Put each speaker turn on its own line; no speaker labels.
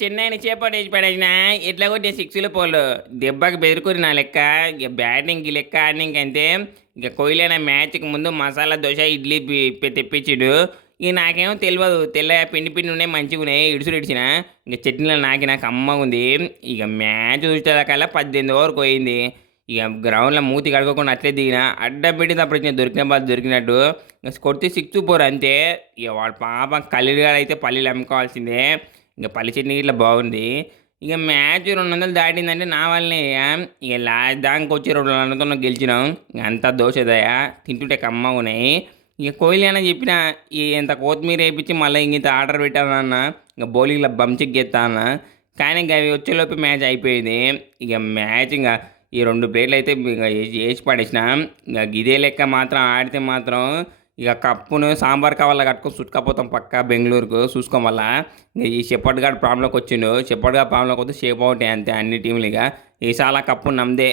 చెన్నైని చేపట్టేసి పడేసిన ఇట్లా కొట్టే సిక్స్లు పోలు. దెబ్బకి బెదిరుకుని నా లెక్క. ఇక బ్యాటింగ్కి లెక్క ఆడినాక అంతే. ఇక కోహ్లీ మ్యాచ్కి ముందు మసాలా దోశ ఇడ్లీ తెప్పించాడు. ఇక నాకేమో తెలియదు తెల్ల పిండి పిండి ఉన్నాయి మంచిగా ఉన్నాయి ఇడుసులు ఇడిచిన ఇక చట్నీలో నాకి నాకు అమ్మ ఉంది. ఇక మ్యాచ్ చూసేదాకల్లా పద్దెనిమిది ఓవర్ పోయింది. ఇక గ్రౌండ్లో మూతి కడుకోకుండా అట్లే దిగిన. అడ్డ పెట్టి తప్పుడు వచ్చిన దొరికిన బాధ దొరికినట్టు. ఇంక కొడితే సిక్స్ పోరు అంతే. ఇక వాడు పాపం కల్లీలు అయితే పల్లీలు అమ్ముకోవాల్సిందే. ఇక పల్లి చట్నీ ఇట్లా బాగుంది. ఇక మ్యాచ్ రెండు వందలు దాటిందంటే నా వల్లనే ఇక. ఇక లాస్ట్ దానికి వచ్చి రెండు వందలతో గెలిచినాం. ఇక అంతా దోశదయా తింటుంటే కమ్మ ఉన్నాయి. ఇక కోహ్లీ అన్న చెప్పిన ఈ ఇంత కొత్తిమీర వేయించి మళ్ళీ ఇంత ఆర్డర్ పెట్టానన్న ఇక బౌలింగ్లో బంచిక్ గెత్తా అన్న. కానీ ఇంకా అవి వచ్చేలోపు మ్యాచ్ అయిపోయింది. ఇక మ్యాచ్ ఇంకా ఈ రెండు ప్లేట్లు అయితే ఇక వేసి వేసి పడేసిన. ఇక ఇదే లెక్క మాత్రం ఆడితే మాత్రం ఇక కప్పును సాంబార్ కావాలా కట్టుకొని చుట్టుకపోతాం పక్క బెంగళూరుకు. చూసుకోం వల్ల ఈ షెపర్డ్ గార్డ్ ప్రాబ్లంకి వచ్చిండు. షెపర్డ్ గార్డ్ ప్రాబ్లంకి వస్తే షేప్ అవుతాయి అంతే అన్ని టీంలు ఇక. ఈసారి కప్పు నమ్మదే